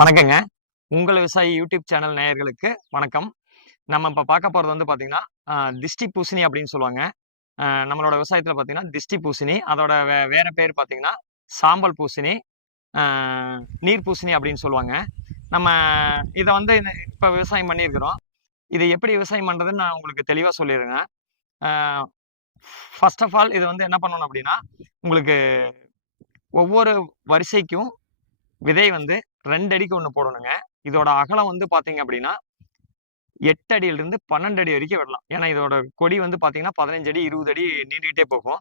வணக்கங்க. உங்கள் விவசாயி யூடியூப் சேனல் நேயர்களுக்கு வணக்கம். நம்ம இப்போ பார்க்க போகிறது வந்து பார்த்திங்கன்னா திஷ்டி பூசணி அப்படின்னு சொல்லுவாங்க. நம்மளோட விவசாயத்தில் பார்த்தீங்கன்னா திஷ்டி பூசணி அதோட வே வேறு பேர் பார்த்திங்கன்னா சாம்பல் பூசணி நீர் பூசணி அப்படின்னு சொல்லுவாங்க. நம்ம இதை வந்து இப்போ விவசாயம் பண்ணியிருக்கிறோம். இது எப்படி விவசாயம் பண்ணுறதுன்னு நான் உங்களுக்கு தெளிவாக சொல்லிடுறேங்க. ஃபர்ஸ்ட் ஆஃப் ஆல் இது வந்து என்ன பண்ணணும் அப்படின்னா உங்களுக்கு ஒவ்வொரு வரிசைக்கும் விதை வந்து ரெண்டு அடிக்கு ஒன்று போடணுங்க. இதோட அகலம் வந்து பார்த்தீங்க அப்படின்னா எட்டு அடியிலிருந்து பன்னெண்டு அடி வரைக்கும் விடலாம். ஏன்னா இதோட கொடி வந்து பார்த்தீங்கன்னா பதினஞ்சு அடி இருபது அடி நீண்டிகிட்டே போகும்.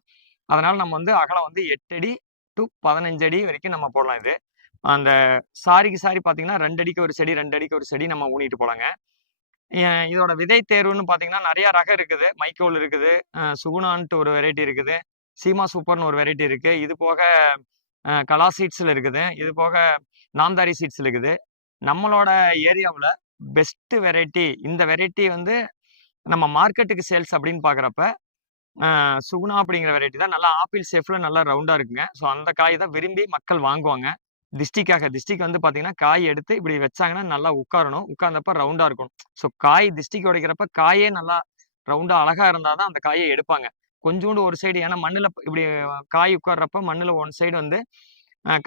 அதனால் நம்ம வந்து அகலம் வந்து எட்டு அடி டு பதினஞ்சு அடி வரைக்கும் நம்ம போடலாம் இது. அந்த சாரிக்கு சாரி பார்த்தீங்கன்னா ரெண்டு அடிக்கு ஒரு செடி ரெண்டு அடிக்கு ஒரு செடி நம்ம ஊனிட்டு போகலாங்க இதோட விதை தேர்வுன்னு பார்த்தீங்கன்னா நிறையா ரகம் இருக்குது. மைக்கோல் இருக்குது. சுகுணான்ட்டு ஒரு வெரைட்டி இருக்குது. சீமா சூப்பர்னு ஒரு வெரைட்டி இருக்குது இது போக கலா சீட்ஸில் இருக்குது. இது போக நாம்தாரி சீட்ஸ் இருக்குது. நம்மளோட ஏரியாவில் பெஸ்ட்டு வெரைட்டி இந்த வெரைட்டி வந்து நம்ம மார்க்கெட்டுக்கு சேல்ஸ் அப்படின்னு பார்க்குறப்ப சுகுணா அப்படிங்கிற வெரைட்டி தான் நல்லா ஆப்பிள் ஷேஃபில் நல்லா ரவுண்டாக இருக்குங்க. ஸோ அந்த காய் தான் விரும்பி மக்கள் வாங்குவாங்க. திஷ்டிக்காக திஷ்டிக்கு வந்து பார்த்தீங்கன்னா காய் எடுத்து இப்படி வச்சாங்கன்னா நல்லா உட்காரணும். உட்கார்ந்தப்ப ரவுண்டாக இருக்கணும் ஸோ காய் திஷ்டிக்கு உடைக்கிறப்ப காயே நல்லா ரவுண்டாக அழகாக இருந்தால் தான் அந்த காயை எடுப்பாங்க. கொஞ்சோண்டு ஒரு சைடு ஏன்னா மண்ணில் இப்படி காய் உட்கார்றப்ப மண்ணில் ஒன் சைடு வந்து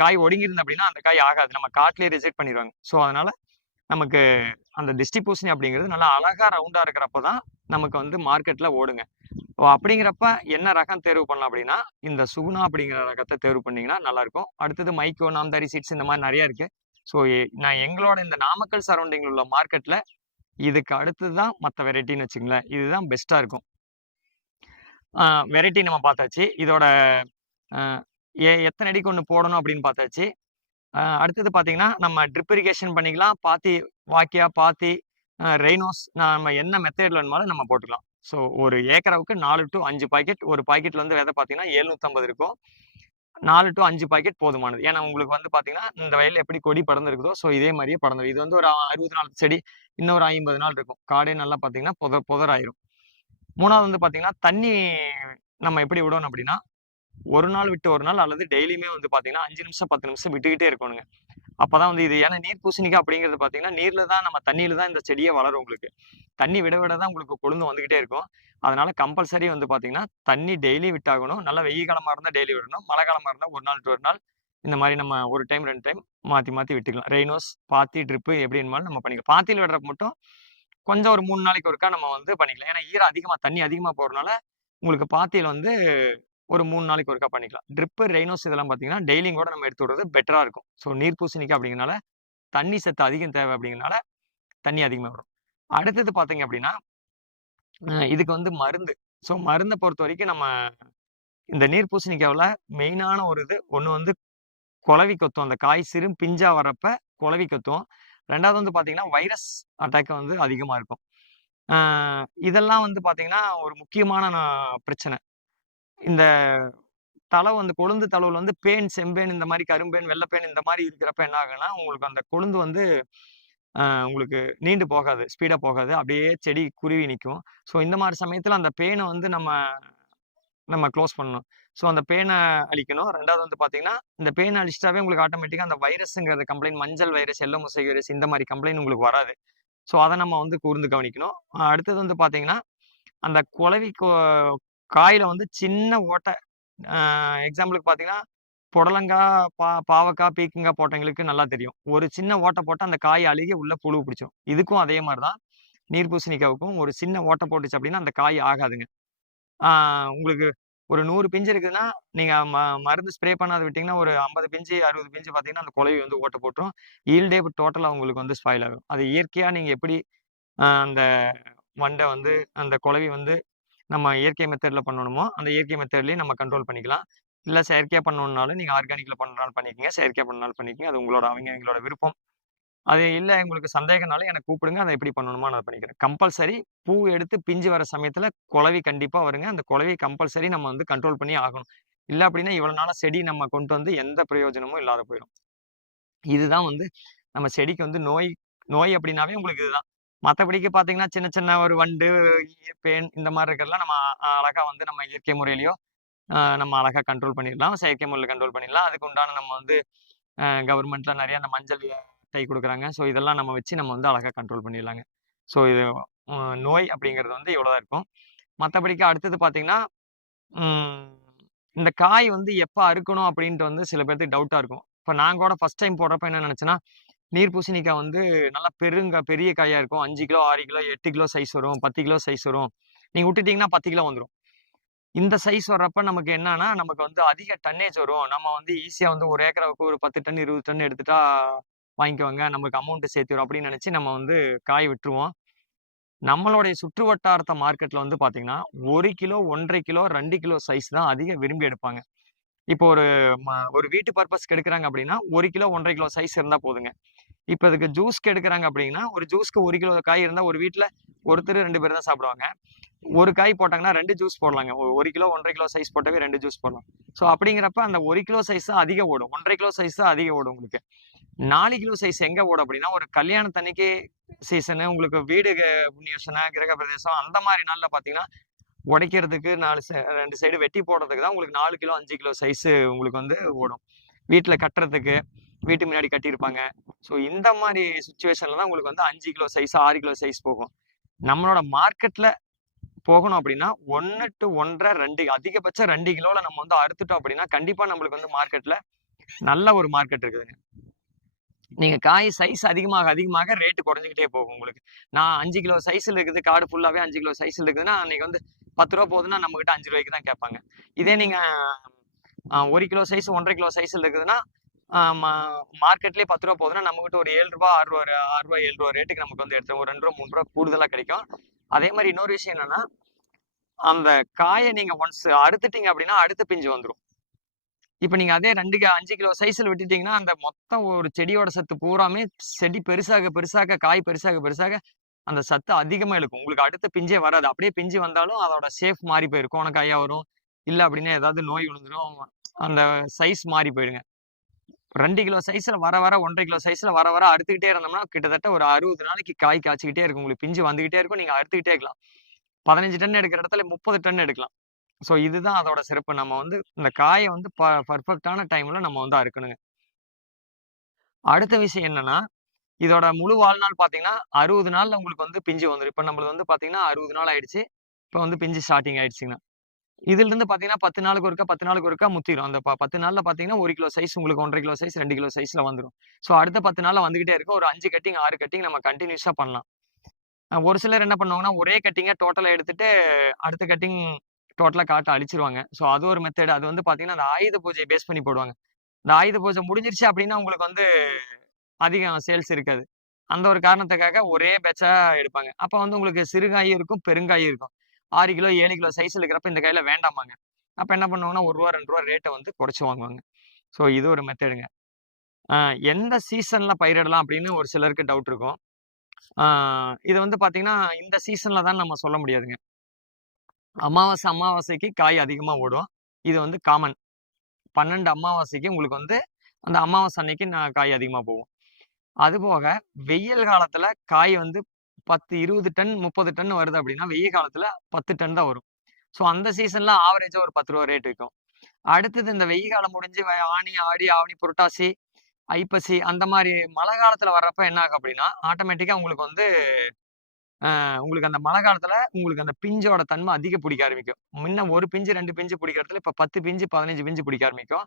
காய் ஒடுங்கிருந்து அப்படின்னா அந்த காய் ஆகாது. நம்ம காட்டிலே ரிஜெக்ட் பண்ணிடுவாங்க ஸோ அதனால நமக்கு அந்த திஷ்டி பூசணி அப்படிங்கிறது நல்லா அழகாக ரவுண்டாக இருக்கிறப்ப தான் நமக்கு வந்து மார்க்கெட்டில் ஓடுங்க. ஓ, அப்படிங்கிறப்ப என்ன ரகம் தேர்வு பண்ணலாம் அப்படின்னா இந்த சுகுணா அப்படிங்கிற ரகத்தை தேர்வு பண்ணிங்கன்னா நல்லாயிருக்கும் அடுத்தது மைக்கோ நாம்தாரி சீட்ஸ் இந்த மாதிரி நிறைய இருக்குது ஸோ நான் எங்களோட இந்த நாமக்கல் சரௌண்டிங்கில் உள்ள மார்க்கெட்டில் இதுக்கு அடுத்தது தான் மற்ற வெரைட்டின்னு வச்சுங்களேன் இதுதான் பெஸ்ட்டாக இருக்கும். வெரைட்டி நம்ம பார்த்தாச்சு. இதோட ஏ எத்தனை அடிக்கு ஒன்று போடணும் அப்படின்னு பார்த்தாச்சு. அடுத்தது பார்த்தீங்கன்னா நம்ம ட்ரிப் இரிகேஷன் பண்ணிக்கலாம். பாத்தி வாக்கியா பாத்தி ரெய்னோஸ் நம்ம என்ன மெத்தேடில் வேணுமாலும் நம்ம போட்டுக்கலாம். ஸோ ஒரு ஏக்கராவுக்கு நாலு டு அஞ்சு பாக்கெட் ஒரு பாக்கெட்ல வந்து விதை பார்த்தீங்கன்னா எழுநூற்றம்பது இருக்கும். நாலு டு அஞ்சு பாக்கெட் போதுமானது. ஏன்னா உங்களுக்கு வந்து பார்த்தீங்கன்னா இந்த வயலில் எப்படி கொடி படர்ந்துருக்குதோ ஸோ இதே மாதிரியே படர்ந்து இது வந்து ஒரு அறுபது நாள் செடி இன்னொரு ஐம்பது நாள் இருக்கும். காடே நல்லா பார்த்தீங்கன்னா புதர் புதராயிரும். மூணாவது வந்து பார்த்தீங்கன்னா தண்ணி நம்ம எப்படி விடணும் அப்படின்னா ஒரு நாள் விட்டு ஒரு நாள் அல்லது டெய்லியுமே வந்து பார்த்தீங்கன்னா அஞ்சு நிமிஷம் பத்து நிமிஷம் விட்டுக்கிட்டே இருக்கணுங்க. அப்பதான் வந்து இது ஏன்னா நீர் பூசணிக்காய் அப்படிங்கிறது பார்த்தீங்கன்னா நீர்ல தான் நம்ம தண்ணியில தான் இந்த செடியே வளரும் உங்களுக்கு. தண்ணி விட விட தான் உங்களுக்கு கொழுந்து வந்துகிட்டே இருக்கும். அதனால கம்பல்சரி வந்து பார்த்தீங்கன்னா தண்ணி டெய்லி விட்டாகணும். நல்லா வெயில் காலமாக இருந்தால் டெய்லி விடணும். மழை காலமாக இருந்தால் ஒரு நாள் ஒரு நாள் இந்த மாதிரி நம்ம ஒரு டைம் ரெண்டு டைம் மாற்றி மாற்றி விட்டுக்கலாம். ரெய்னோஸ் பாத்தி ட்ரிப்பு எப்படி வேணுமாலும் நம்ம பண்ணிக்கலாம். பாத்தியில் விடுறப்ப மட்டும் கொஞ்சம் ஒரு மூணு நாளைக்கு ஒருக்கா நம்ம வந்து பண்ணிக்கலாம். ஏன்னா ஈரம் அதிகமாக தண்ணி அதிகமாக போகிறதுனால உங்களுக்கு பாத்தியில் வந்து ஒரு மூணு நாளைக்கு ஒருக்கா பண்ணிக்கலாம். ட்ரிப்பு ரெய்னோஸ் இதெல்லாம் பார்த்தீங்கன்னா டெய்லியும் கூட நம்ம எடுத்து விடுறது பெட்டராக இருக்கும். ஸோ நீர் பூசணிக்கு அப்படிங்கிறனால தண்ணி சத்து அதிகம் தேவை அப்படிங்கிறனால தண்ணி அதிகமாக வரும் அடுத்தது பார்த்தீங்க அப்படின்னா இதுக்கு வந்து மருந்து. ஸோ மருந்தை பொறுத்த வரைக்கும் நம்ம இந்த நீர் பூசணிக்காவில் மெயினான ஒரு இது ஒன்று வந்து குலவி கொத்தும். அந்த காய் சிறு பிஞ்சா வரப்ப குலவி கொத்தும். ரெண்டாவது வந்து பார்த்தீங்கன்னா வைரஸ் அட்டாக் வந்து அதிகமாக இருக்கும். இதெல்லாம் வந்து பார்த்தீங்கன்னா ஒரு முக்கியமான பிரச்சனை. இந்த தலை வந்து கொழுந்து தலைவில் வந்து பேன் செம்பேன் இந்த மாதிரி கரும்பேன் வெள்ளைப்பேன் இந்த மாதிரி இருக்கிறப்ப என்ன ஆகுன்னா உங்களுக்கு அந்த கொழுந்து வந்து உங்களுக்கு நீண்டு போகாது ஸ்பீடாக போகாது. அப்படியே செடி குருவி நிற்கும் ஸோ இந்த மாதிரி சமயத்தில் அந்த பேனை வந்து நம்ம நம்ம க்ளோஸ் பண்ணணும். ஸோ அந்த பேனை அழிக்கணும். ரெண்டாவது வந்து பார்த்தீங்கன்னா இந்த பேனை அழிச்சிட்டாவே உங்களுக்கு ஆட்டோமேட்டிக்காக அந்த வைரஸுங்கிறது கம்ப்ளைண்ட் மஞ்சள் வைரஸ் எல்லோ முசை வைரஸ் இந்த மாதிரி கம்ப்ளைண்ட் உங்களுக்கு வராது. ஸோ அதை நம்ம வந்து கூர்ந்து கவனிக்கணும். அடுத்தது வந்து பார்த்தீங்கன்னா அந்த குளவி கோ- காயில வந்து சின்ன ஓட்டை. எக்ஸாம்பிளுக்கு பார்த்தீங்கன்னா புடலங்காய் பா பாவக்காய் பீக்கங்காய் போட்டவங்களுக்கு நல்லா தெரியும். ஒரு சின்ன ஓட்டை போட்டு அந்த காய் அழுகி உள்ள புழு பிடிச்சோம் இதுக்கும் அதே மாதிரி தான் நீர் பூசணிக்காவுக்கும் ஒரு சின்ன ஓட்டை போட்டுச்சு அப்படின்னா அந்த காய் ஆகாதுங்க. உங்களுக்கு ஒரு நூறு பிஞ்சு இருக்குதுன்னா நீங்கள் ம மருந்து ஸ்ப்ரே பண்ணாத விட்டிங்கன்னா ஒரு ஐம்பது பிஞ்சு அறுபது பிஞ்சு பார்த்தீங்கன்னா அந்த குழவி வந்து ஓட்ட போட்டுரும். ஈல்டே டோட்டலாக உங்களுக்கு வந்து ஸ்பாயில் ஆகும். அது இயற்கையாக நீங்கள் எப்படி அந்த வண்டை வந்து அந்த குழவி வந்து நம்ம இயற்கை மெத்தடில் பண்ணணுமோ அந்த இயற்கை மெத்தட்லேயும் நம்ம கண்ட்ரோல் பண்ணிக்கலாம். இல்லை செயற்கையாக பண்ணணுன்னாலும் நீங்கள் ஆர்கானிக்கில் பண்ணுறாலும் பண்ணிக்கங்க. செயற்கையாக பண்ணாலும் பண்ணிக்கங்க. அது உங்களோட அவங்க எங்களோட விருப்பம். அது இல்லை உங்களுக்கு சந்தேகம்னாலும் எனக்கு கூப்பிடுங்க. அதை எப்படி பண்ணணுமோ நான் பண்ணிக்கிறேன். கம்பல்சரி பூ எடுத்து பிஞ்சு வர சமயத்தில் குலவி கண்டிப்பாக வருங்க. அந்த குழவி கம்பல்சரி நம்ம வந்து கண்ட்ரோல் பண்ணி ஆகணும். இல்லை அப்படின்னா இவ்வளோ நாளாக செடி நம்ம கொண்டு வந்து எந்த பிரயோஜனமும் இல்லாத போயிடும். இதுதான் வந்து நம்ம செடிக்கு வந்து நோய் நோய் அப்படின்னாவே உங்களுக்கு இதுதான். மற்றபடிக்கு பார்த்தீங்கன்னா சின்ன சின்ன ஒரு வண்டு பேன் இந்த மாதிரி இருக்கிறதுலாம் நம்ம அழகாக அழகா வந்து நம்ம இயற்கை முறையிலையோ நம்ம அழகா கண்ட்ரோல் பண்ணிடலாம் செயற்கை முறையில் கண்ட்ரோல் பண்ணிடலாம் அதுக்கு உண்டான நம்ம வந்து கவர்மெண்ட்ல நிறைய அந்த மஞ்சள் டை கொடுக்குறாங்க ஸோ இதெல்லாம் நம்ம வச்சு நம்ம வந்து அழகா கண்ட்ரோல் பண்ணிடலாங்க. ஸோ இது நோய் அப்படிங்கிறது வந்து இவ்வளோ தான் இருக்கும். மற்றபடிக்கு அடுத்தது பார்த்தீங்கன்னா, இந்த காய் வந்து எப்போ அறுக்கணும் அப்படின்ட்டு வந்து சில பேர்த்துக்கு டவுட்டாக இருக்கும். இப்போ நான் கூட ஃபஸ்ட் டைம் போடுறப்ப என்ன நெனச்சேன்னா, நீர் பூசணிக்காய் வந்து நல்லா பெருங்கா பெரிய காயாக இருக்கும். அஞ்சு கிலோ, ஆறு கிலோ, எட்டு கிலோ சைஸ் வரும். 10 கிலோ சைஸ் வரும். நீங்கள் விட்டுட்டீங்கன்னா 10 கிலோ வந்துடும் இந்த சைஸ் வர்றப்ப நமக்கு என்னன்னா, நமக்கு வந்து அதிக டன்னேஜ் வரும். நம்ம வந்து ஈஸியாக வந்து ஒரு ஏக்கராவுக்கு ஒரு 10 டன், 20 டன் எடுத்துட்டா வாங்கிக்குவாங்க. நமக்கு அமௌண்ட்டு சேர்த்து வரும் அப்படின்னு நினச்சி நம்ம வந்து காய் விட்டுருவோம். நம்மளுடைய சுற்று வட்டாரத்த மார்க்கெட்டில் வந்து பார்த்தீங்கன்னா, ஒரு கிலோ, 1 1/2 கிலோ, ரெண்டு கிலோ சைஸ் தான் அதிக விரும்பி எடுப்பாங்க. இப்போ ஒரு ஒரு வீட்டு பர்பஸ்க்கு எடுக்கிறாங்க அப்படின்னா, ஒரு கிலோ, 1 1/2 கிலோ சைஸ் இருந்தா போதுங்க. இப்போ இதுக்கு ஜூஸ்க்கு எடுக்கிறாங்க அப்படின்னா, ஒரு ஜூஸ்க்கு ஒரு கிலோ காய் இருந்தால் ஒரு வீட்டில் ஒருத்தர் ரெண்டு பேர் தான் சாப்பிடுவாங்க. ஒரு காய் போட்டாங்கன்னா ரெண்டு ஜூஸ் போடலாங்க. ஒரு கிலோ, 1 1/2 கிலோ சைஸ் போட்டாவே ரெண்டு ஜூஸ் போடலாம். ஸோ அப்படிங்கிறப்ப அந்த ஒரு கிலோ சைஸ் தான் அதிகம் ஓடும். 1 1/2 கிலோ சைஸ் தான் அதிகம் ஓடும் உங்களுக்கு. நாலு கிலோ சைஸ் எங்கே ஓடும் அப்படின்னா, ஒரு கல்யாணத்தன்னைக்கு சீசனு, உங்களுக்கு வீடு க கிரக பிரதேசம் அந்த மாதிரி நாளில் பார்த்தீங்கன்னா, உடைக்கிறதுக்கு நாலு ச 2 சைடு வெட்டி போடுறதுக்கு தான் உங்களுக்கு நாலு கிலோ, அஞ்சு கிலோ சைஸு உங்களுக்கு வந்து ஓடும். வீட்டில் கட்டுறதுக்கு, வீட்டு முன்னாடி கட்டியிருப்பாங்க. ஸோ இந்த மாதிரி சுச்சுவேஷனில் தான் உங்களுக்கு வந்து அஞ்சு கிலோ சைஸ், ஆறு கிலோ சைஸ் போகும். நம்மளோட மார்க்கெட்டில் போகணும் அப்படின்னா, ஒன்று டு ஒன்றரை ரெண்டு அதிகபட்சம் ரெண்டு கிலோவில் நம்ம வந்து அறுத்துட்டோம் அப்படின்னா, கண்டிப்பாக நம்மளுக்கு வந்து மார்க்கெட்டில் நல்ல ஒரு மார்க்கெட் இருக்குதுங்க. நீங்க காய் சைஸ் அதிகமாக, அதிகமாக ரேட் குறைஞ்சுக்கிட்டே போகும் உங்களுக்கு. நான் 5 கிலோ சைஸ்ல இருக்குது, காடு ஃபுல்லாவே 5 கிலோ சைஸ்ல இருக்குதுன்னா, அன்னைக்கு வந்து ரூ. 10 போகுதுன்னா நம்மகிட்ட ரூ. 5 தான் கேட்பாங்க. இதே நீங்க அ 1 கிலோ சைஸ், 1 1/2 கிலோ சைஸ்ல இருக்குதுன்னா, ம மார்க்கெட்லயே ரூ. 10 போகுதுன்னா, நம்மகிட்ட ஒரு ரூ. 7 ரூ. 6 ரூ. 6 ரூ. 7 ரேட்டுக்கு நமக்கு வந்து எடுத்துரும். ஒரு ரூ. 2 ரூ. 3 கூடுதலா கிடைக்கும். அதே மாரி இன்னொரு விஷயம் என்னன்னா, அந்த காய நீங்க ஒன்ஸ் அறுத்துட்டீங்க அப்படின்னா, அடுத்த பிஞ்சு வந்துரும். இப்ப நீங்க அதே ரெண்டு கிலோ அஞ்சு கிலோ சைஸ்ல விட்டுட்டீங்கன்னா, அந்த மொத்தம் ஒரு செடியோட சத்து பூராமே செடி பெருசாக, பெருசாக, காய் பெருசாக, பெருசாக அந்த சத்து அதிகமா இருக்கும் உங்களுக்கு அடுத்த பிஞ்சே வராது. அப்படியே பிஞ்சு வந்தாலும் அதோட சேஃப் மாறி போயிரும். கோணக்காயா வரும். இல்ல அப்படின்னா ஏதாவது நோய் விழுந்துரும். அந்த சைஸ் மாறி போயிடுங்க. ரெண்டு கிலோ சைஸ்ல வர, வர 1 1/2 கிலோ சைஸ்ல வர, வர அறுத்துக்கிட்டே இருந்தோம்னா, கிட்டத்தட்ட ஒரு 60 நாளைக்கு காய் காய்ச்சிக்கிட்டே இருக்கும். உங்களுக்கு பிஞ்சு வந்துகிட்டே இருக்கும். நீங்க அறுத்துக்கிட்டே இருக்கலாம். 15 டன் எடுக்கிற இடத்துல 30 டன் எடுக்கலாம். ஸோ இதுதான் அதோட சிறப்பு. நம்ம வந்து இந்த காய வந்து ப பெர்ஃபெக்ட்டான டைம்ல நம்ம வந்து அறுக்கணுங்க. அடுத்த விஷயம் என்னன்னா, இதோட முழு வாழ்நாள் பார்த்தீங்கன்னா, 60 நாள்ல உங்களுக்கு வந்து பிஞ்சு வந்துடும் இப்ப நம்மளது வந்து பார்த்தீங்கன்னா, 60 நாள் ஆயிடுச்சு. இப்ப வந்து பிஞ்சு ஸ்டார்ட்டிங் இதுல இருந்து பார்த்தீங்கன்னா, 10 நாளுக்கு ஒருக்கா, 10 நாளுக்கு ஒருக்கா முத்திரும். அந்த ப 10 நாள்ல பார்த்தீங்கன்னா, ஒரு கிலோ சைஸ் உங்களுக்கு 1 1/2 கிலோ சைஸ், ரெண்டு கிலோ சைஸ்ல வந்துரும். ஸோ அடுத்த 10 நாள்ல வந்துகிட்டே இருக்கும். ஒரு அஞ்சு கட்டிங், ஆறு கட்டிங் நம்ம கன்டினியூஸா பண்ணலாம். ஒரு சிலர் என்ன பண்ணுவாங்கன்னா, ஒரே கட்டிங்க டோட்டலாக எடுத்துட்டு, அடுத்த கட்டிங் டோட்டலா காட்ட அழிச்சிருவாங்க. ஸோ அது ஒரு மெத்தட். அது வந்து பார்த்தீங்கன்னா, அந்த ஆயுத பூஜையை பேஸ் பண்ணி போடுவாங்க. இந்த ஆயுத பூஜை முடிஞ்சிருச்சு அப்படின்னா, உங்களுக்கு வந்து அதிகம் சேல்ஸ் இருக்காது. அந்த ஒரு காரணத்துக்காக ஒரே பேட்சா எடுப்பாங்க. அப்ப வந்து உங்களுக்கு சிறுகாயும் இருக்கும், பெருங்காயும் இருக்கும். ஆறு கிலோ, ஏழு கிலோ சைஸ்ல இருக்கிறப்ப இந்த காய்லாம் வேண்டாமாங்க அப்ப என்ன பண்ணுவாங்கன்னா, ஒரு ரூபா ரெண்டு ரூபா ரேட்டை வந்து குறைச்சு வாங்குவாங்க. ஸோ இது ஒரு மெத்தடுங்க. எந்த சீசன்ல பயிரிடலாம் அப்படின்னு ஒரு சிலருக்கு டவுட் இருக்கும். இது வந்து பார்த்தீங்கன்னா, இந்த சீசன்ல தான் நம்ம சொல்ல முடியாதுங்க. அமாவாசை, அமாவாசைக்கு காய் அதிகமா ஓடும். இது வந்து காமன். 12 அமாவாசைக்கு உங்களுக்கு வந்து அந்த அமாவாசை அன்னைக்கு நான் காய் அதிகமா போகும். அதுபோக வெயில் காலத்துல காய் வந்து 10, 20 டன், 30 டன் வருது அப்படின்னா, வெயில் காலத்துல 10 டன் தான் வரும். ஸோ அந்த சீசன்ல ஆவரேஜா ஒரு பத்து ரூபா ரேட் இருக்கும் அடுத்தது இந்த வெயில் காலம் முடிஞ்சு ஆணி ஆனி, ஆடி, ஆவணி, புரட்டாசி, ஐப்பசி அந்த மாதிரி மழை காலத்துல வர்றப்ப என்ன ஆகும் அப்படின்னா, ஆட்டோமேட்டிக்கா உங்களுக்கு வந்து உங்களுக்கு அந்த மழை காலத்துல உங்களுக்கு அந்த பிஞ்சோட தன்மை அதிக பிடிக்க ஆரம்பிக்கும். முன்ன ஒரு பிஞ்சு, ரெண்டு பிஞ்சு பிடிக்கிறதுல இப்ப 10 பிஞ்சு, 15 பிஞ்சு பிடிக்க ஆரம்பிக்கும்.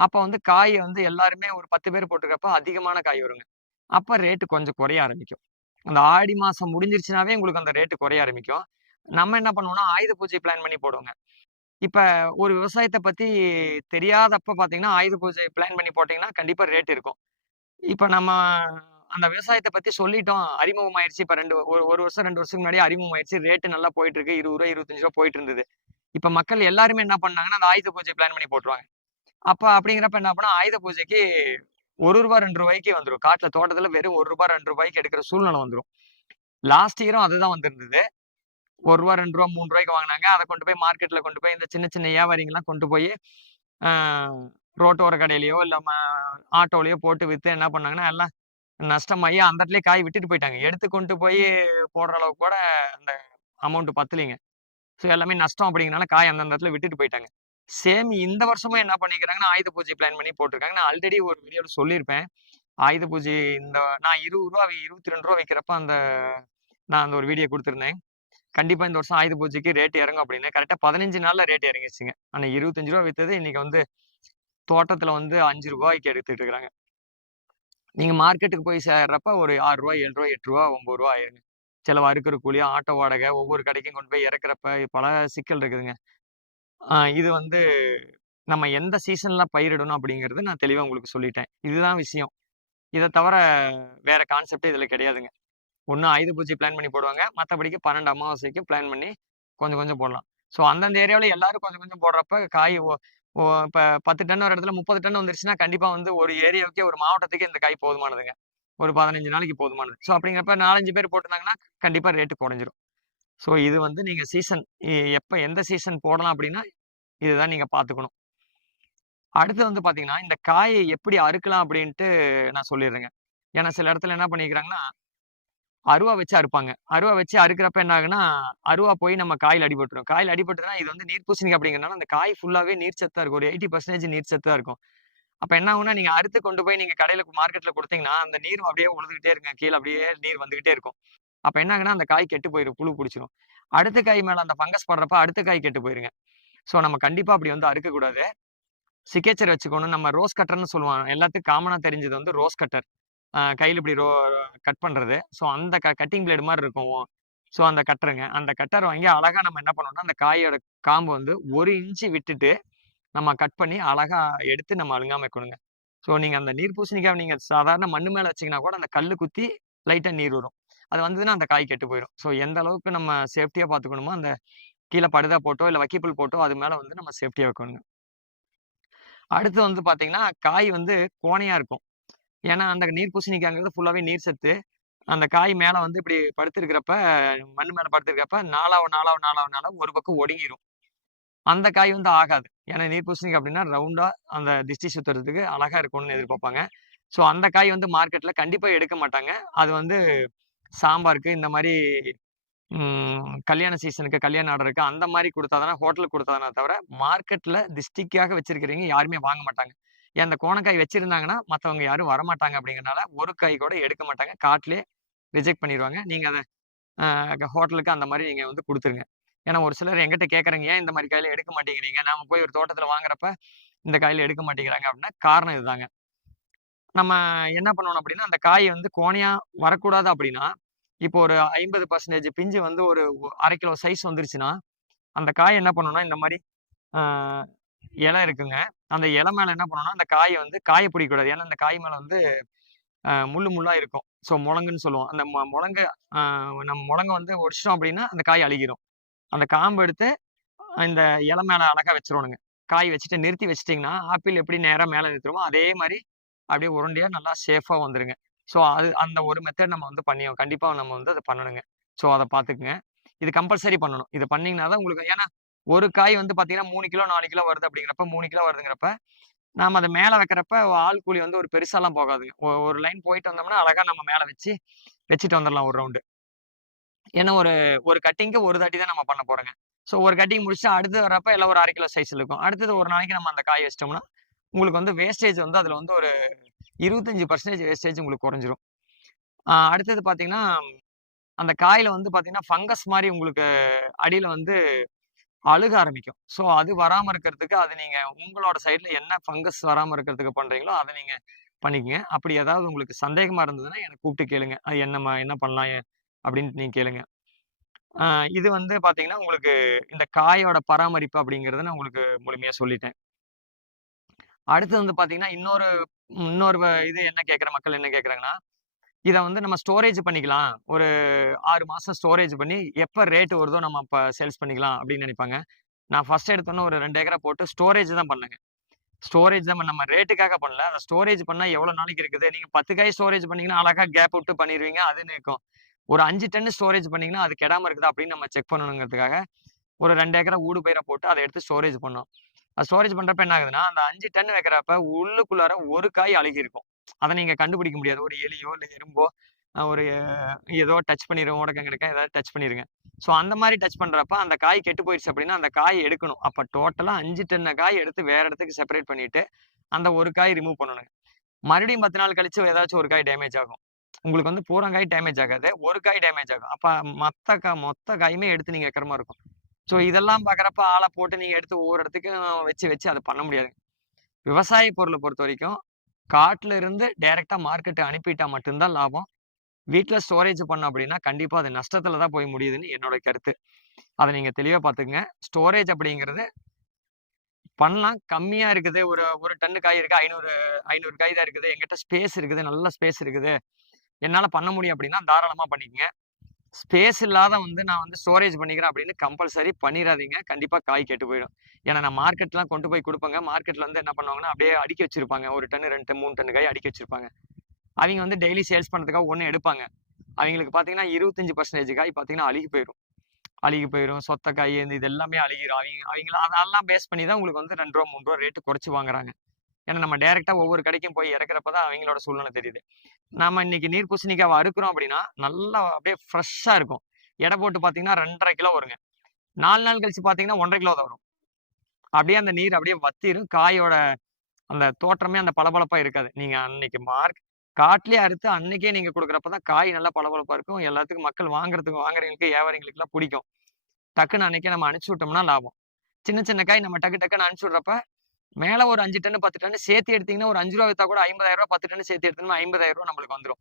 அப்ப வந்து காய் வந்து எல்லாருமே ஒரு 10 பேர் போட்டிருக்கப்ப அதிகமான காய் வருங்க. அப்ப ரேட்டு கொஞ்சம் குறைய ஆரம்பிக்கும். அந்த ஆடி மாசம் முடிஞ்சிருச்சுனாவே உங்களுக்கு அந்த ரேட்டு குறைய ஆரம்பிக்கும். நம்ம என்ன பண்ணுவோம்னா, ஆயுத பூஜை பிளான் பண்ணி போடுவோங்க. இப்ப ஒரு விவசாயத்தை பத்தி தெரியாதப்ப பார்த்தீங்கன்னா, ஆயுத பூஜை பிளான் பண்ணி போட்டீங்கன்னா, கண்டிப்பா ரேட் இருக்கும். இப்ப நம்ம அந்த விவசாயத்தை பத்தி சொல்லிட்டோம். அறிமுகம் ஆயிடுச்சு இப்ப ரெண்டு ஒரு வருஷம், ரெண்டு வருஷத்துக்கு முன்னாடியே அறிமுகம் ஆயிடுச்சு ரேட்டு நல்லா போயிட்டு இருக்கு. இருபது ரூபா இருபத்தஞ்சு ரூபா போயிட்டு இருந்தது. இப்ப மக்கள் எல்லாருமே என்ன பண்ணாங்கன்னா, அந்த ஆயுத பூஜை பிளான் பண்ணி போட்டுருவாங்க. அப்ப அப்படிங்கிறப்ப என்ன பண்ணா ஆயுத பூஜைக்கு ஒரு ரூபா ரெண்டு ரூபாய்க்கு வந்துடும் காட்டுல தோட்டத்துல வெறும் ஒரு ரூபாய் ரெண்டு ரூபாய்க்கு எடுக்கிற சூழ்நிலை வந்துடும் லாஸ்ட் இயரும் அதுதான் வந்திருந்தது. ஒரு ரூபா ரெண்டு ரூபா மூணு ரூபாய்க்கு வாங்கினாங்க அதை கொண்டு போய் மார்க்கெட்ல கொண்டு போய் இந்த சின்ன சின்ன வியாபாரிங்கெல்லாம் கொண்டு போய் ரோட்டோர கடையிலையோ இல்ல ஆட்டோலையோ போட்டு வித்து என்ன பண்ணாங்கன்னா, எல்லாம் நஷ்டமாயி அந்த இடத்துலயே காய் விட்டுட்டு போயிட்டாங்க. எடுத்து கொண்டு போய் போடுற அளவுக்கு கூட அந்த அமௌண்ட் பத்தலைங்க. ஸோ எல்லாமே நஷ்டம் அப்படிங்கிறனால காய் அந்தந்த இடத்துல விட்டுட்டு போயிட்டாங்க. சேம் இந்த வருஷமும் என்ன பண்ணிக்கிறாங்கன்னா, ஆயுத பூஜை பிளான் பண்ணி போட்டுருக்காங்க. நான் ஆல்ரெடி ஒரு வீடியோல சொல்லியிருப்பேன். ஆயுத பூஜை இந்த நான் ரூ. 20 ரூ. 22 விக்கிறப்ப அந்த நான் அந்த ஒரு வீடியோ குடுத்திருந்தேன். கண்டிப்பா இந்த வருஷம் ஆயுத பூஜைக்கு ரேட் இறங்கும் அப்படின்னு. கரெக்ட்டா 15 நாள்ல ரேட் இறங்கிருச்சுங்க. அன்னைக்கு ரூ. 25 வித்தது இன்னைக்கு வந்து தோட்டத்துல வந்து ரூ. 5க்கு எடுத்துட்டு இருக்காங்க. நீங்கள் மார்க்கெட்டுக்கு போய் சேர்றப்ப ஒரு ஆறு ரூபா ஏழு ரூபா எட்டு ரூபா ஒம்பது ரூபா ஆயிருங்க. செலவு அறுக்கிற கூலி, ஆட்டோ வாடகை, ஒவ்வொரு கடைக்கும் கொண்டு போய் இறக்குறப்ப பல சிக்கல் இருக்குதுங்க. இது வந்து நம்ம எந்த சீசன்ல பயிரிடணும் அப்படிங்கிறது நான் தெளிவாக உங்களுக்கு சொல்லிட்டேன். இதுதான் விஷயம். இதை தவிர வேற கான்செப்டே இதில் கிடையாதுங்க. ஒன்றும் ஆயுத பூஜை பிளான் பண்ணி போடுவாங்க. மற்றபடிக்கு பன்னெண்டு அமாவாசைக்கு பிளான் பண்ணி கொஞ்சம் கொஞ்சம் போடலாம். ஸோ அந்தந்த ஏரியாவில் எல்லாரும் கொஞ்சம் கொஞ்சம் போடுறப்ப காய் இப்போ பத்து டன் ஒரு இடத்துல 30 டன் வந்துருச்சுன்னா, கண்டிப்பாக வந்து ஒரு ஏரியாவுக்கே ஒரு மாவட்டத்துக்கு இந்த காய் போதுமானதுங்க. ஒரு 15 நாளைக்கு போதுமானது. ஸோ அப்படிங்கிறப்ப 4, 5 பேர் போட்டிருந்தாங்கன்னா, கண்டிப்பா ரேட் குறைஞ்சிரும். ஸோ இது வந்து நீங்க சீசன் எப்போ எந்த சீசன் போடலாம் அப்படின்னா, இதுதான் நீங்க பார்த்துக்கணும். அடுத்து வந்து பார்த்தீங்கன்னா, இந்த காயை எப்படி அறுக்கலாம் அப்படின்ட்டு நான் சொல்லிடுறேங்க. ஏன்னா சில இடத்துல என்ன பண்ணிக்கிறாங்கன்னா, அருவா வச்சு அறுப்பாங்க. அருவா வச்சு அறுக்கிறப்ப என்ன ஆகுன்னா, அருவா போய் நம்ம காயில் அடிபட்டுரும். காயில் அடிபட்டுனா இது வந்து நீர் பூசணிக்கு அப்படிங்கிறனால அந்த காய் ஃபுல்லாவே நீர் சத்தா இருக்கும். ஒரு 80% நீர் சத்தா இருக்கும். அப்ப என்ன ஆகுனா நீங்க அறுத்து கொண்டு போய் நீங்க கடையில மார்க்கெட்ல கொடுத்தீங்கன்னா அந்த நீர் அப்படியே உழுதுகிட்டே இருக்குங்க. கீழ அப்படியே நீர் வந்துகிட்டே இருக்கும். அப்ப என்ன ஆகுன்னா, அந்த காய் கெட்டு போயிடும் புழு பிடிச்சிரும் அடுத்த காய் மேல அந்த ஃபங்கஸ் படுறப்ப அடுத்த காய் கெட்டு போயிருங்க. ஸோ நம்ம கண்டிப்பா அப்படி வந்து அறுக்கக்கூடாது. சிகேச்சர் வச்சுக்கணும். நம்ம ரோஸ் கட்டர்னு சொல்லுவாங்க. எல்லாத்துக்கும் காமனா தெரிஞ்சது வந்து ரோஸ் கட்டர். கையில் இப்படி ரோ கட் பண்ணுறது ஸோ அந்த க கட்டிங் பிளேடு மாதிரி இருக்கும். ஸோ அந்த கட்டருங்க. அந்த கட்டர் வாங்கி அழகாக நம்ம என்ன பண்ணோம்னா அந்த காயோட காம்பு வந்து ஒரு இன்ச்சு விட்டுட்டு, நம்ம கட் பண்ணி அழகாக எடுத்து நம்ம அழுங்காம வைக்கணுங்க. ஸோ நீங்கள் அந்த நீர் பூசணிக்காக நீங்கள் சாதாரண மண்ணு மேலே வச்சீங்கன்னா கூட அந்த கல் குத்தி லைட்டாக நீர் வரும். அது வந்ததுன்னா அந்த காய் கெட்டு போயிடும் ஸோ எந்த அளவுக்கு நம்ம சேஃப்டியாக பார்த்துக்கணுமோ, அந்த கீழே படுதா போட்டோ, இல்லை வக்கிப்புல் போட்டோ அது மேலே வந்து நம்ம சேஃப்டியாக வைக்கணுங்க. அடுத்து வந்து பார்த்தீங்கன்னா, காய் வந்து கோணையாக இருக்கும். ஏன்னா அந்த நீர் பூசணிக்காய்ங்கிறது ஃபுல்லாவே நீர் சத்து. அந்த காய் மேலே வந்து இப்படி படுத்திருக்கிறப்ப, மண் மேலே படுத்திருக்கிறப்ப நாளாவ நாளாவ நாலாவது நாளாக ஒரு பக்கம் ஒடுங்கிரும். அந்த காய் வந்து ஆகாது. ஏன்னா நீர் பூசணிக்காய் அப்படின்னா ரவுண்டாக அந்த திஷ்டி சுத்துறதுக்கு அழகாக இருக்கணும்னு எதிர்பார்ப்பாங்க. ஸோ அந்த காய் வந்து மார்க்கெட்டில் கண்டிப்பாக எடுக்க மாட்டாங்க. அது வந்து சாம்பாருக்கு இந்த மாதிரி கல்யாண சீசனுக்கு, கல்யாண ஆர்டருக்கு அந்த மாதிரி கொடுத்தாதானே ஹோட்டலுக்கு கொடுத்தாதானே தவிர, மார்க்கெட்டில் திஷ்டிக்காக வச்சிருக்கிறவங்க யாருமே வாங்க மாட்டாங்க. அந்த கோணக்காய் வச்சிருந்தாங்கன்னா, மற்றவங்க யாரும் வரமாட்டாங்க அப்படிங்கிறனால, ஒரு காய் கூட எடுக்க மாட்டாங்க. காட்டிலே ரிஜெக்ட் பண்ணிடுவாங்க நீங்கள் அதை ஹோட்டலுக்கு அந்த மாதிரி நீங்கள் வந்து கொடுத்துருங்க ஏன்னா ஒரு சிலர் எங்கிட்ட கேட்குறீங்க "ஏன் இந்த மாதிரி காயில் எடுக்க மாட்டேங்கிறீங்க? நாம போய் ஒரு தோட்டத்தில் வாங்குறப்ப, இந்த காயில் எடுக்க மாட்டேங்கிறாங்க." அப்படின்னா காரணம் இதுதாங்க. நம்ம என்ன பண்ணணும் அப்படின்னா, அந்த காய் வந்து கோணையாக வரக்கூடாது அப்படின்னா, இப்போ ஒரு 50% பிஞ்சு வந்து ஒரு அரை கிலோ சைஸ் வந்துருச்சுன்னா, அந்த காய் என்ன பண்ணணும்னா, இந்த மாதிரி இலை இருக்குங்க. அந்த இலை மேலே என்ன பண்ணணும்னா, அந்த காயை வந்து காய பிடிக்கக்கூடாது. ஏன்னா அந்த காய் மேலே வந்து முள்ளு முள்ளாக இருக்கும். ஸோ முழங்குன்னு சொல்லுவோம். அந்த முழங்க நம்ம முழங்க வந்து ஒடிச்சிட்டோம் அப்படின்னா, அந்த காய் அழுகிரும். அந்த காம்பு எடுத்து இந்த இலை மேலே அழகா வச்சிடணுங்க காய் வச்சுட்டு நிறுத்தி வச்சிட்டிங்கன்னா ஆப்பிள் எப்படி நேராக மேலே நிறுத்துருமோ அதே மாதிரி அப்படியே உருண்டையாக நல்லா சேஃபாக வந்துருங்க. ஸோ அது அந்த ஒரு மெத்தட் நம்ம வந்து பண்ணி கண்டிப்பாக நம்ம வந்து அதை பண்ணணுங்க. ஸோ அதை பார்த்துக்குங்க இது கம்பல்சரி பண்ணணும். இது பண்ணிங்கன்னா தான் உங்களுக்கு ஏன்னா ஒரு காய் வந்து பார்த்தீங்கன்னா மூணு கிலோ, நாலு கிலோ வருது அப்படிங்கிறப்ப மூணு கிலோ வருதுங்கிறப்ப, நாம அதை மேலே வைக்கிறப்ப ஆள் கூலி வந்து ஒரு பெருசாலாம் போகாதுங்க. ஒரு லைன் போயிட்டு வந்தோம்னா, அழகாக நம்ம மேலே வச்சு வச்சுட்டு வந்துடலாம் ஒரு ரவுண்டு. ஏன்னா ஒரு ஒரு கட்டிங்க்கு ஒரு தாட்டி தான் நம்ம பண்ண போகிறோங்க ஸோ ஒரு கட்டிங் முடிச்சு அடுத்து வர்றப்ப எல்லாம் ஒரு அரை கிலோ சைஸில் இருக்கும். அடுத்தது ஒரு நாளைக்கு நம்ம அந்த காய் வச்சிட்டோம்னா உங்களுக்கு வந்து வேஸ்டேஜ் வந்து அதில் வந்து ஒரு 25% வேஸ்டேஜ் உங்களுக்கு குறைஞ்சிரும். அடுத்தது பார்த்தீங்கன்னா, அந்த காயில் வந்து பார்த்தீங்கன்னா, ஃபங்கஸ் மாதிரி உங்களுக்கு அடியில் வந்து அழுக ஆரம்பிக்கும். ஸோ அது வராம இருக்கிறதுக்கு அது நீங்க உங்களோட சைடில் என்ன ஃபங்கஸ் வராம இருக்கிறதுக்கு பண்றீங்களோ, அத நீங்க பண்ணிக்கங்க. அப்படி ஏதாவது உங்களுக்கு சந்தேகமா இருந்ததுன்னா, எனக்கு கூப்பிட்டு கேளுங்க. அது என்னம்மா என்ன பண்ணலாம்? அப்படின்ட்டு நீங்க கேளுங்க. இது வந்து பார்த்தீங்கன்னா, உங்களுக்கு இந்த காயோட பராமரிப்பு அப்படிங்கிறத நான் உங்களுக்கு முழுமையா சொல்லிட்டேன். அடுத்து வந்து பார்த்தீங்கன்னா, இன்னொரு இன்னொரு வ இது என்ன கேட்குற மக்கள் என்ன கேட்குறாங்கன்னா இதை வந்து நம்ம ஸ்டோரேஜ் பண்ணிக்கலாம். ஒரு ஆறு மாதம் ஸ்டோரேஜ் பண்ணி எப்போ ரேட்டு வருதோ நம்ம இப்போ சேல்ஸ் பண்ணிக்கலாம் அப்படின்னு நினைப்பாங்க. நான் ஃபஸ்ட் எடுத்தோன்னே ஒரு ரெண்டு ஏக்கரை போட்டு ஸ்டோரேஜ் தான் பண்ணேங்க. ஸ்டோரேஜ் தான் நம்ம ரேட்டுக்காக பண்ணல. அதை ஸ்டோரேஜ் பண்ணால் எவ்வளோ நாளைக்கு இருக்குது? நீங்கள் பத்து காய் ஸ்டோரேஜ் பண்ணீங்கன்னா, அழகாக கேப் விட்டு பண்ணிருவீங்க. அது நிற்கும் ஒரு அஞ்சு டன்னு ஸ்டோரேஜ் பண்ணிங்கன்னா அது கிடாமல் இருக்குதா அப்படின்னு நம்ம செக் பண்ணணுங்கிறதுக்காக, ஒரு ரெண்டு ஏக்கரா ஊடு பயிரை போட்டு அதை எடுத்து ஸ்டோரேஜ் பண்ணோம். அது ஸ்டோரேஜ் பண்ணுறப்ப என்ன ஆகுதுன்னா, அந்த அஞ்சு டன் வைக்கிறப்ப உள்ளுக்குள்ளார ஒரு காய் அழுகியிருக்கும். அத நீங்க கண்டுபிடிக்க முடியாது. ஒரு எலியோ, இல்ல எறும்போ, ஒரு ஏதோ டச் பண்ணிரும். ஓடக்கங்கிடக்கா ஏதாவது டச் பண்ணிருங்க. ஸோ அந்த மாதிரி டச் பண்றப்ப அந்த காய் கெட்டு போயிடுச்சு அப்படின்னா, அந்த காய் எடுக்கணும். அப்போ டோட்டலா 5 டன்ன காய் எடுத்து வேற இடத்துக்கு செப்பரேட் பண்ணிட்டு, அந்த ஒரு காய் ரிமூவ் பண்ணணுங்க. மறுபடியும் 10 நாள் கழிச்சு ஏதாச்சும் ஒரு காய் டேமேஜ் ஆகும். உங்களுக்கு வந்து பூரா காய் டேமேஜ் ஆகாது. ஒரு காய் டேமேஜ் ஆகும். அப்ப மொத்த கா மொத்த காயுமே எடுத்து நீங்க வைக்கிற மாதிரி இருக்கும். ஸோ இதெல்லாம் பார்க்குறப்ப ஆள போட்டு நீங்க எடுத்து ஒவ்வொரு இடத்துக்கும் வச்சு, வச்சு அதை பண்ண முடியாது விவசாய பொருளை பொறுத்த வரைக்கும் காட்டில் இருந்து டைரெக்டாக மார்க்கெட் அனுப்பிட்டா மட்டும்தான் லாபம். வீட்டில் ஸ்டோரேஜ் பண்ணோம் அப்படின்னா, கண்டிப்பாக அது நஷ்டத்தில் தான் போய் முடியுதுன்னு என்னோட கருத்து. அதை நீங்கள் தெளிவாக பார்த்துக்குங்க ஸ்டோரேஜ் அப்படிங்கிறது பண்ணலாம். கம்மியாக இருக்குது. ஒரு ஒரு டன்னு காய் இருக்குது ஐநூறு ஐநூறு காய் தான் இருக்குது. எங்கிட்ட ஸ்பேஸ் இருக்குது. நல்ல ஸ்பேஸ் இருக்குது. என்னால் பண்ண முடியும் அப்படின்னா, தாராளமாக பண்ணிக்கங்க. ஸ்பேஸ் இல்லாத வந்து நான் வந்து ஸ்டோரேஜ் பண்ணிக்கிறேன் அப்படின்னு கம்பல்சரி பண்ணிடாதீங்க கண்டிப்பாக காய் கெட்டு போயிடும். ஏன்னா நான் மார்க்கெட்லாம் கொண்டு போய் குடுப்பேங்க. மார்க்கெட்ல வந்து என்ன பண்ணுவாங்கன்னா, அப்படியே அடிக்க வச்சிருப்பாங்க. ஒரு டன்னு, 2 டன், 3 டன்னு காய் அடிக்க வச்சிருப்பாங்க. அவங்க வந்து டெய்லி சேல்ஸ் பண்ணுறதுக்காக ஒன்று எடுப்பாங்க. அவங்களுக்கு பார்த்தீங்கன்னா, 25% காய் பார்த்தீங்கன்னா அழுகி போயிடும் அழுகி போயிடும் சொத்த காய் இந்த இது எல்லாமே அழுகிடும் அவங்க அவங்கள அதெல்லாம் பேஸ் பண்ணி தான் உங்களுக்கு வந்து ரூ. 2 ரூ. 3 ரேட் குறைச்சு வாங்குறாங்க. ஏன்னா நம்ம டைரக்ட்டா ஒவ்வொரு கடைக்கும் போய் இறக்குறப்ப தான் அவங்களோட சூழ்நிலை தெரியுது. நாம இன்னைக்கு நீர் பூசணிக்காவ அறுக்குறோம் அப்படின்னா, நல்லா அப்படியே ஃப்ரெஷ்ஷா இருக்கும். எடை போட்டு பார்த்தீங்கன்னா 2 1/2 கிலோ வருங்க. நாலு நாள் கழிச்சு பார்த்தீங்கன்னா 1 1/2 கிலோ தான் வரும். அப்படியே அந்த நீர் அப்படியே வத்திரும். காயோட அந்த தோற்றமே அந்த பளபளப்பா இருக்காது. நீங்க அன்னைக்கு மார்க் காட்டுலயே அறுத்து அன்னைக்கே நீங்க குடுக்குறப்ப தான் காய் நல்லா பளபளப்பா இருக்கும். எல்லாத்துக்கும் மக்கள் வாங்குறதுக்கு வாங்குறவங்களுக்கு, வியாபாரிகளுக்குலாம் பிடிக்கும் டக்குன்னு அன்னைக்கே நம்ம அனுப்பிச்சு விட்டோம்னா லாபம். சின்ன சின்ன காய் நம்ம டக்கு டக்குன்னு அனுப்பிச்சு விடுறப்ப, மேல ஒரு அஞ்சு டன்னு, 10 டன்னு சேர்த்து எடுத்தீங்கன்னா, ஒரு அஞ்சு ரூபா வித்தா கூட ஐம்பதாயிரம் ரூபா பத்து டன்னு சேர்த்து எடுத்தோம்னா ஐம்பதாயிரம் ரூபா நம்மளுக்கு வந்துரும்.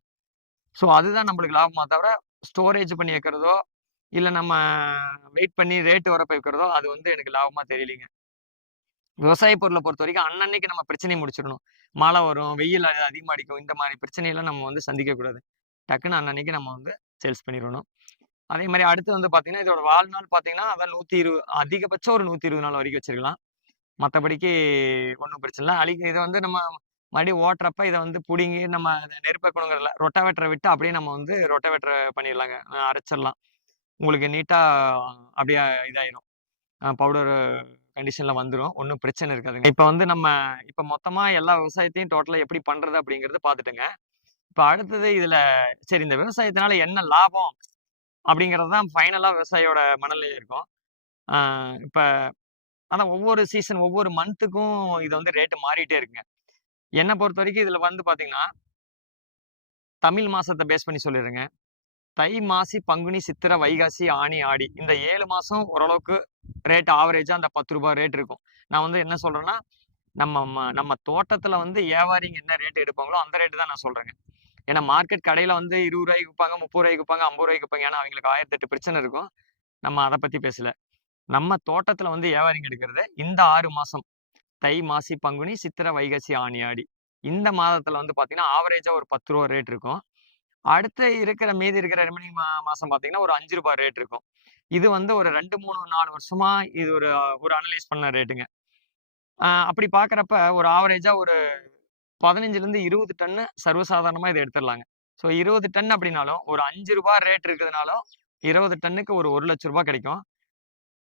ஸோ அதுதான் நம்மளுக்கு லாபமா தவிர, ஸ்டோரேஜ் பண்ணி வைக்கிறதோ, இல்லை நம்ம வெயிட் பண்ணி ரேட் வரப்ப வைக்கிறதோ, அது வந்து எனக்கு லாபமா தெரியலீங்க. விவசாய பொருளை பொறுத்த வரைக்கும் அன்னன்னைக்கு நம்ம பிரச்சனைய முடிச்சிடணும். மழை வரும், வெயில் அதிகமாக அடிக்கும். இந்த மாதிரி பிரச்சனையெல்லாம் நம்ம வந்து சந்திக்கக்கூடாது டக்குன்னு அன்னன்னைக்கு நம்ம வந்து சேல்ஸ் பண்ணிடணும் அதே மாதிரி அடுத்து வந்து பார்த்தீங்கன்னா, இதோட வாழ்நாள் பார்த்தீங்கன்னா, அதான் 120 அதிகபட்சம் ஒரு 120 நாள் வரைக்கும் வச்சிருக்கலாம். மற்றபடிக்கு ஒன்றும் பிரச்சனை இல்லை அழிக்க இதை வந்து நம்ம மறுபடியும் ஓட்டுறப்ப இதை வந்து பிடிங்கி நம்ம அத நெருப்பக்கணுங்கிறதில்ல. ரொட்டாவேட்டரை விட்டு அப்படியே நம்ம வந்து ரொட்டாவேட்டரை பண்ணிடலாங்க. அரைச்சிடலாம். உங்களுக்கு நீட்டாக அப்படியே இதாயிரும். பவுடர் கண்டிஷனில் வந்துடும் ஒன்றும் பிரச்சனை இருக்காதுங்க. இப்போ வந்து நம்ம இப்போ மொத்தமாக எல்லா விவசாயத்தையும் டோட்டலாக எப்படி பண்ணுறது அப்படிங்கிறத பார்த்துட்டுங்க இப்போ அடுத்தது இதில் சரி இந்த விவசாயத்தினால என்ன லாபம்? அப்படிங்கிறது தான் ஃபைனலாக விவசாயியோட மனநிலையில் இருக்கும். இப்போ ஆனால் ஒவ்வொரு சீசன், ஒவ்வொரு மந்த்துக்கும் இது வந்து ரேட்டு மாறிட்டே இருக்குங்க. என்ன பொறுத்தவரைக்கும் இதுல வந்து பார்த்தீங்கன்னா தமிழ் மாசத்த பேஸ் பண்ணி சொல்லிர்றேங்க. தை, மாசி, பங்குனி, சித்திரை, வைகாசி, ஆனி, ஆடி இந்த ஏழு மாசம் ஓரளவுக்கு ரேட் ஆவரேஜா அந்த பத்து ரூபாய் ரேட் இருக்கும். நான் வந்து என்ன சொல்றேன்னா, நம்ம ம நம்ம தோட்டத்துல வந்து வியாபாரிங்க என்ன ரேட் எடுப்பாங்களோ, அந்த ரேட்டு தான் நான் சொல்கிறேங்க ஏன்னா மார்க்கெட் கடையில் வந்து இருபது ரூபாய்க்கு விற்பாங்க முப்பது ரூபாய்க்கு விற்பாங்க ஐம்பது ரூபாய்க்கு விற்பாங்க ஏன்னா அவங்களுக்கு 1008 பிரச்சனை இருக்கும். நம்ம அத பத்தி பேசல. நம்ம தோட்டத்துல வந்து வியாபாரிங்க எடுக்கிறது இந்த ஆறு மாசம். தை, மாசி, பங்குனி, சித்திரை, வைகாசி, ஆணி ஆடி. இந்த மாதத்துல வந்து பார்த்தீங்கன்னா, ஆவரேஜா ஒரு பத்து ரூபா ரேட் இருக்கும். அடுத்து இருக்கிற மீதி இருக்கிற ரிமைனிங் மா மாசம் பார்த்தீங்கன்னா, ஒரு அஞ்சு ரூபாய் ரேட் இருக்கும். இது வந்து ஒரு 2, 3, 4 வருஷமா இது ஒரு ஒரு அனலைஸ் பண்ண ரேட்டுங்க. அப்படி பார்க்குறப்ப ஒரு ஆவரேஜா ஒரு 15லிருந்து 20 டன்னு சர்வசாதாரணமா இதை எடுத்துடலாங்க ஸோ 20 டன் அப்படின்னாலும், ஒரு அஞ்சு ரூபாய் ரேட் இருக்குதுனாலும், 20 டன்னுக்கு ஒரு ஒரு லட்ச ரூபாய் கிடைக்கும்.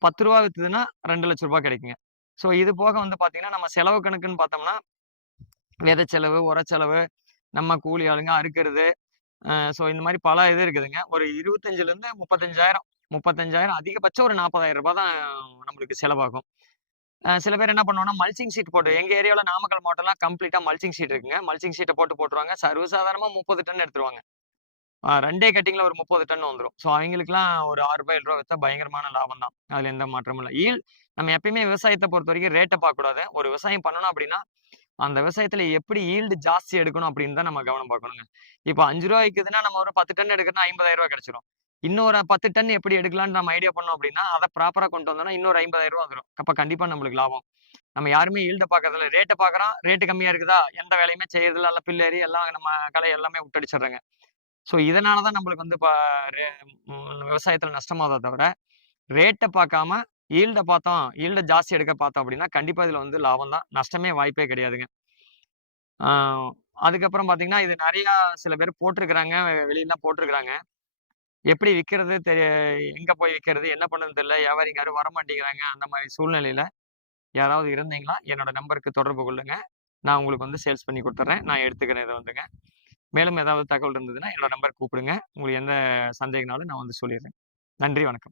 பத்து ரூபா விற்றுதுன்னா ரெண்டு லட்ச ரூபா கிடைக்குங்க. ஸோ இது போக வந்து பார்த்தீங்கன்னா, நம்ம செலவு கணக்குன்னு பார்த்தோம்னா, வித செலவு, உர செலவு, நம்ம கூலி ஆளுங்க அறுக்கிறது, ஸோ இந்த மாதிரி பல இது இருக்குதுங்க. ஒரு 25லிருந்து 35,000 35,000 அதிகபட்சம் ஒரு நாற்பதாயிரம் 40,000 தான் நம்மளுக்கு செலவாகும். சில பேர் என்ன பண்ணுவாங்கன்னா, மல்ச்சிங் ஷீட் போட்டு எங்கள் ஏரியாவில் நாமக்கல் மாவட்டம்லாம் கம்ப்ளீட்டாக மல்ச்சிங் ஷீட் இருக்குங்க. மல்ச்சிங் ஷீட்டை போட்டு போட்டுருவாங்க. சர்வசாதாரணமாக முப்பது டன் எடுத்துருவாங்க. ரெண்டே கட்டிங்ல ஒரு 30 டன் வந்துரும். ஸோ அவங்களுக்குலாம் ஒரு ஆறு ரூபாய் ஏழு ரூபா வித்தா பயங்கரமான லாபம் தான். அதுல எந்த மாற்றமும் இல்லை ஈல் நம்ம எப்பயுமே விவசாயத்தை பொறுத்த வரைக்கும் ரேட்டை பார்க்கக்கூடாது. ஒரு விவசாயம் பண்ணணும் அப்படின்னா, அந்த விவசாயத்துல எப்படி ஈல்டு ஜாஸ்தி எடுக்கணும் அப்படின்னு தான் நம்ம கவனம் பார்க்கணுங்க. இப்ப ரூ. 5 விக்குதுன்னா நம்ம ஒரு 10 டன் எடுக்கிறோம்னா ரூ. 50,000 கிடைச்சிரும். இன்னொரு 10 டன் எப்படி எடுக்கலாம்னு நம்ம ஐடியா பண்ணோம் அப்படின்னா, அத ப்ராப்பரா கொண்டு வந்தோம்னா இன்னொரு ஐம்பதாயிரம் ரூபா வந்துடும் அப்ப கண்டிப்பா நம்மளுக்கு லாபம். நம்ம யாருமே ஈல்ட பார்க்கறதில்ல. ரேட்டை பார்க்குறோம். ரேட்டு கம்மியா இருக்குதா? எந்த வேலையுமே செய்யறதில்ல. எல்லாம் பில்லேறி எல்லாம் நம்ம கலை எல்லாமே விட்டடிச்சிடுறாங்க ஸோ இதனால தான் நம்மளுக்கு வந்து இப்ப ரே ம் தவிர, ரேட்டை பார்க்காம ஈல்டை பார்த்தோம். ஈல்டை ஜாஸ்தி எடுக்க பார்த்தோம் அப்படின்னா, கண்டிப்பாக இதில் வந்து லாபம் தான். நஷ்டமே வாய்ப்பே கிடையாதுங்க. அதுக்கப்புறம் பார்த்தீங்கன்னா, இது நிறையா சில பேர் போட்டிருக்கிறாங்க. வெளியலாம் போட்டிருக்கிறாங்க. எப்படி விற்கிறது தெரிய எங்கே போய் விற்கிறது என்ன பண்றதுன்னு தெரியல. வியாபாரிங்க யாரும் வரமாட்டேங்கிறாங்க. அந்த மாதிரி சூழ்நிலையில் யாராவது இருந்தீங்களா, என்னோட நம்பருக்கு தொடர்பு கொள்ளுங்கள் நான் உங்களுக்கு வந்து சேல்ஸ் பண்ணி கொடுத்துட்றேன் நான் எடுத்துக்கிறேன் இதை வந்துங்க. மேலும் ஏதாவது தகவல் இருந்ததுன்னா, என்னோட நம்பருக்கு கூப்பிடுங்க. உங்களுக்கு எந்த சந்தேகனாலும் நான் வந்து சொல்லிடுறேன் நன்றி, வணக்கம்.